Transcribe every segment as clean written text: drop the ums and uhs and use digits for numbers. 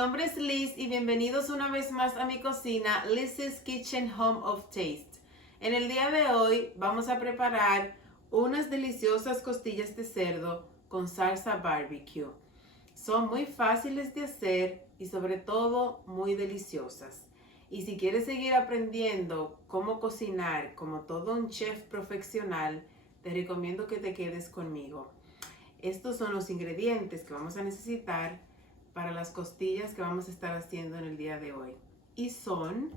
nombre es Liz y bienvenidos una vez más a mi cocina, Liz's Kitchen Home of Taste. En el día de hoy vamos a preparar unas deliciosas costillas de cerdo con salsa barbecue. Son muy fáciles de hacer y sobre todo muy deliciosas. Y si quieres seguir aprendiendo cómo cocinar como todo un chef profesional, te recomiendo que te quedes conmigo. Estos son los ingredientes que vamos a necesitar para las costillas que vamos a estar haciendo en el día de hoy. Y son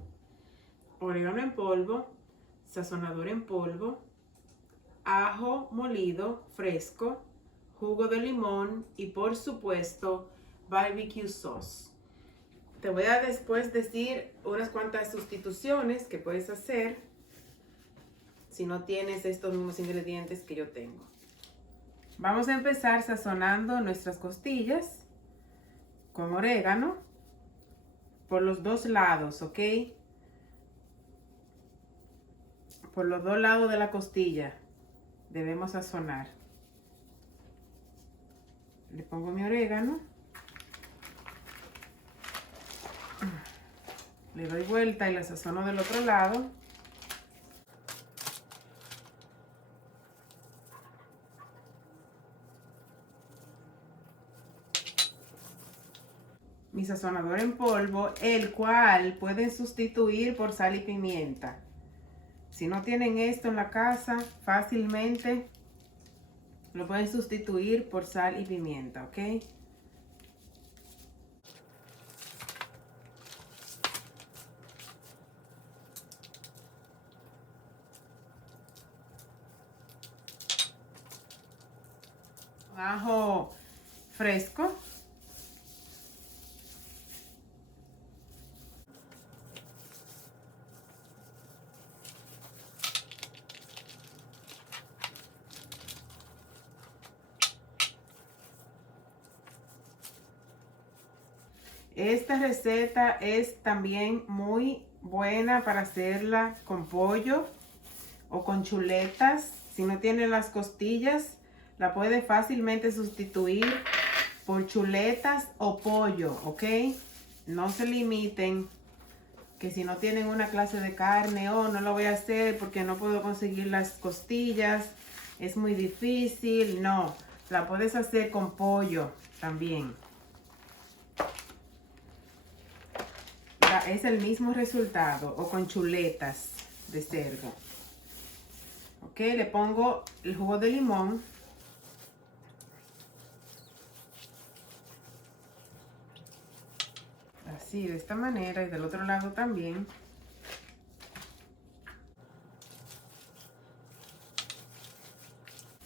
orégano en polvo, sazonador en polvo, ajo molido fresco, jugo de limón y por supuesto barbecue sauce. Te voy a después decir unas cuantas sustituciones que puedes hacer si no tienes estos mismos ingredientes que yo tengo. Vamos a empezar sazonando nuestras costillas con orégano por los dos lados, ¿ok? Por los dos lados de la costilla debemos sazonar. Le pongo mi orégano. Le doy vuelta y la sazono del otro lado. Mi sazonador en polvo, el cual pueden sustituir por sal y pimienta. Si no tienen esto en la casa, fácilmente lo pueden sustituir por sal y pimienta, ¿ok? Ajo fresco. Esta receta es también muy buena para hacerla con pollo o con chuletas. Si no tiene las costillas, la puede fácilmente sustituir por chuletas o pollo, ¿ok? No se limiten que si no tienen una clase de carne, no lo voy a hacer porque no puedo conseguir las costillas, es muy difícil. No, la puedes hacer con pollo también. Es el mismo resultado, o con chuletas de cerdo. Ok, le pongo el jugo de limón. Así, de esta manera, y del otro lado también.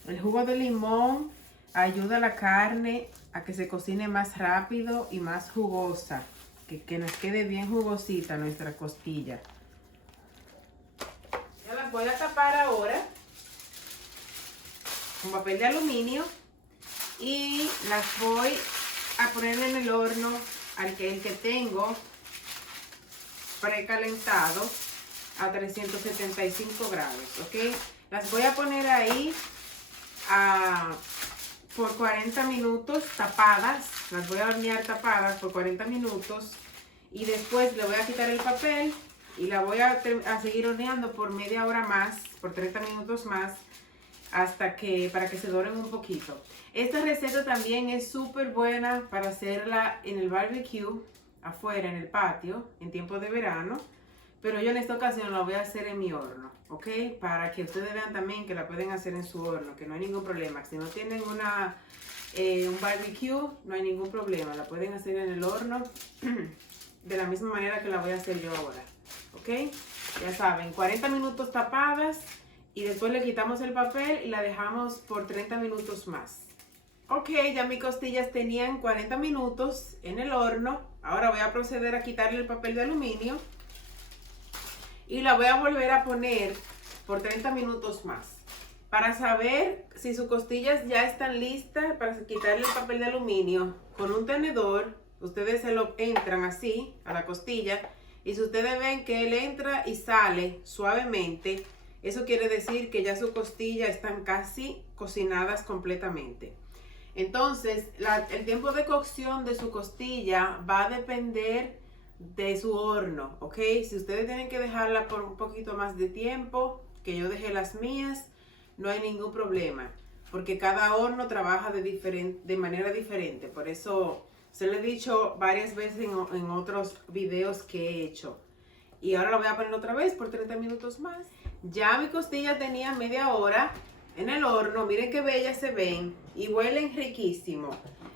El jugo de limón ayuda a la carne a que se cocine más rápido y más jugosa. Que nos quede bien jugosita nuestra costilla. Ya las voy a tapar ahora con papel de aluminio y las voy a poner en el horno el que tengo precalentado a 375 grados, ¿ok? Las voy a poner ahí por 40 minutos tapadas. Las voy a hornear tapadas por 40 minutos y después le voy a quitar el papel y la voy a seguir horneando por media hora más, por 30 minutos más, para que se doren un poquito. Esta receta también es súper buena para hacerla en el barbecue, afuera en el patio, en tiempo de verano, pero yo en esta ocasión la voy a hacer en mi horno, ¿ok? Para que ustedes vean también que la pueden hacer en su horno, que no hay ningún problema. Si no tienen un barbecue, no hay ningún problema. La pueden hacer en el horno de la misma manera que la voy a hacer yo ahora, ¿ok? Ya saben, 40 minutos tapadas y después le quitamos el papel y la dejamos por 30 minutos más. Ok, ya mis costillas tenían 40 minutos en el horno. Ahora voy a proceder a quitarle el papel de aluminio y la voy a volver a poner por 30 minutos más. Para saber si sus costillas ya están listas para quitarle el papel de aluminio, con un tenedor, ustedes se lo entran así a la costilla y si ustedes ven que él entra y sale suavemente, eso quiere decir que ya sus costillas están casi cocinadas completamente. Entonces, el tiempo de cocción de su costilla va a depender de su horno, ¿ok? Si ustedes tienen que dejarla por un poquito más de tiempo, que yo dejé las mías, no hay ningún problema, porque cada horno trabaja de manera diferente. Por eso se lo he dicho varias veces en otros videos que he hecho. Y ahora la voy a poner otra vez por 30 minutos más. Ya mi costilla tenía media hora en el horno. Miren qué bellas se ven y huelen riquísimo.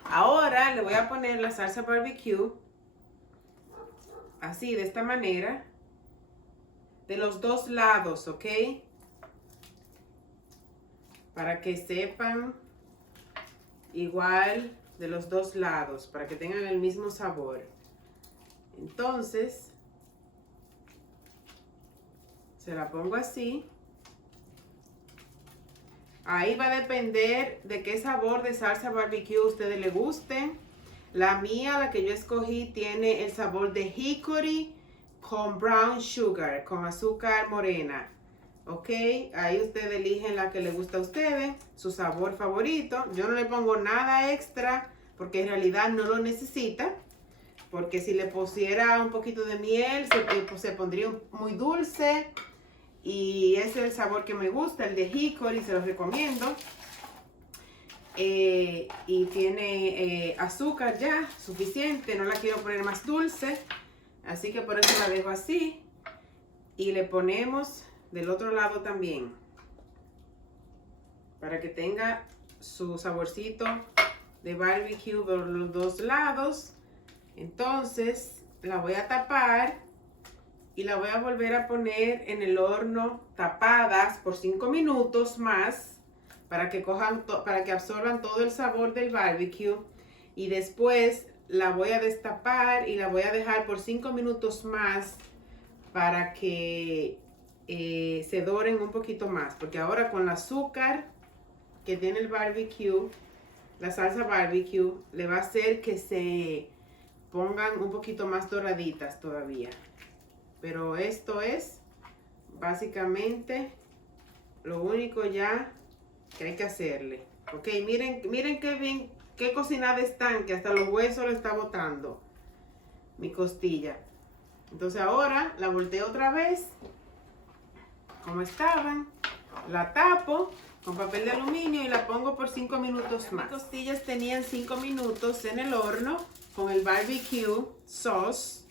Ahora le voy a poner la salsa barbecue. Así, de esta manera. De los dos lados, ¿ok? Para que sepan igual de los dos lados. Para que tengan el mismo sabor. Entonces, se la pongo así. Ahí va a depender de qué sabor de salsa barbecue a ustedes les guste. La mía, la que yo escogí, tiene el sabor de hickory con brown sugar, con azúcar morena. Ok, ahí ustedes eligen la que les gusta a ustedes, su sabor favorito. Yo no le pongo nada extra porque en realidad no lo necesita. Porque si le pusiera un poquito de miel, se pondría muy dulce. Y ese es el sabor que me gusta, el de hickory, se los recomiendo. Y tiene azúcar ya, suficiente, no la quiero poner más dulce. Así que por eso la dejo así. Y le ponemos del otro lado también. Para que tenga su saborcito de barbecue por los dos lados. Entonces la voy a tapar. Y la voy a volver a poner en el horno tapadas por 5 minutos más para que para que absorban todo el sabor del barbecue. Y después la voy a destapar y la voy a dejar por 5 minutos más para que se doren un poquito más. Porque ahora con el azúcar que tiene el barbecue, la salsa barbecue, le va a hacer que se pongan un poquito más doraditas todavía. Pero esto es básicamente lo único ya que hay que hacerle. Ok, miren qué bien, qué cocinada están, que hasta los huesos lo está botando mi costilla. Entonces ahora la volteo otra vez, como estaban. La tapo con papel de aluminio y la pongo por 5 minutos más. Mis costillas tenían 5 minutos en el horno con el barbecue sauce.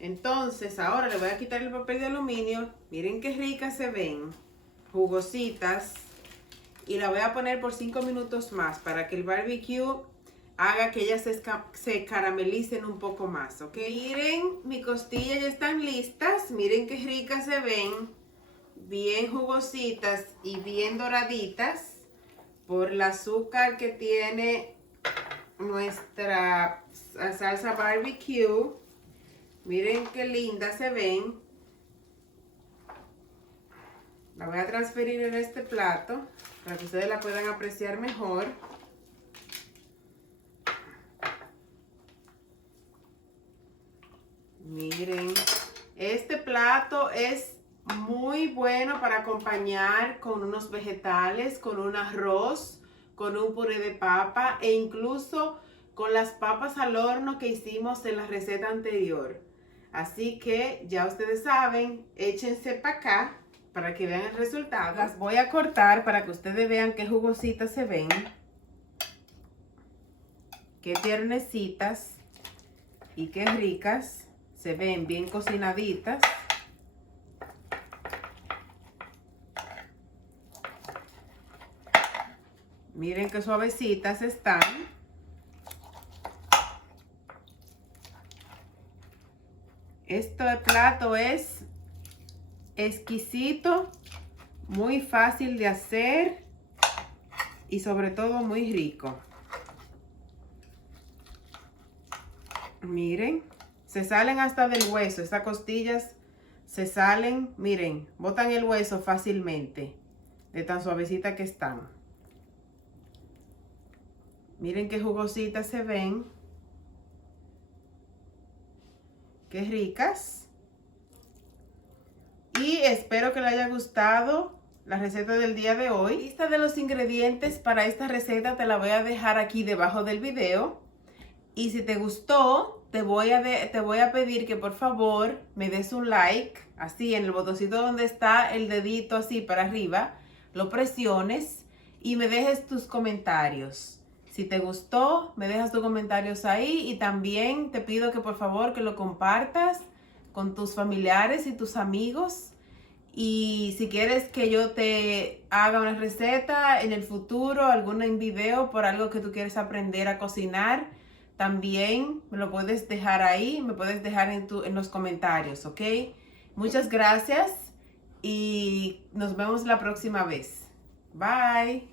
Entonces ahora le voy a quitar el papel de aluminio. Miren qué ricas se ven, jugositas. Y la voy a poner por 5 minutos más para que el barbecue haga que ellas se caramelicen un poco más, ¿ok? Miren, mi costilla ya están listas. Miren qué ricas se ven, bien jugositas y bien doraditas por el azúcar que tiene nuestra salsa barbecue. Miren qué linda se ven. La voy a transferir en este plato para que ustedes la puedan apreciar mejor. Miren, este plato es muy bueno para acompañar con unos vegetales, con un arroz, con un puré de papa e incluso con las papas al horno que hicimos en la receta anterior. Así que ya ustedes saben, échense para acá para que vean el resultado. Las voy a cortar para que ustedes vean qué jugositas se ven. Qué tiernecitas y qué ricas. Se ven bien cocinaditas. Miren qué suavecitas están. Este plato es exquisito, muy fácil de hacer y sobre todo muy rico. Miren, se salen hasta del hueso. Estas costillas se salen, miren, botan el hueso fácilmente de tan suavecita que están. Miren qué jugositas se ven. Qué ricas. Y espero que les haya gustado la receta del día de hoy. La lista de los ingredientes para esta receta te la voy a dejar aquí debajo del video. Y si te gustó, te voy a pedir que por favor me des un like, así en el botoncito donde está el dedito así para arriba, lo presiones y me dejes tus comentarios. Si te gustó, me dejas tus comentarios ahí y también te pido que por favor que lo compartas con tus familiares y tus amigos. Y si quieres que yo te haga una receta en el futuro, algún video por algo que tú quieres aprender a cocinar, también me lo puedes dejar ahí, me puedes dejar en los comentarios, ¿ok? Muchas gracias y nos vemos la próxima vez. Bye.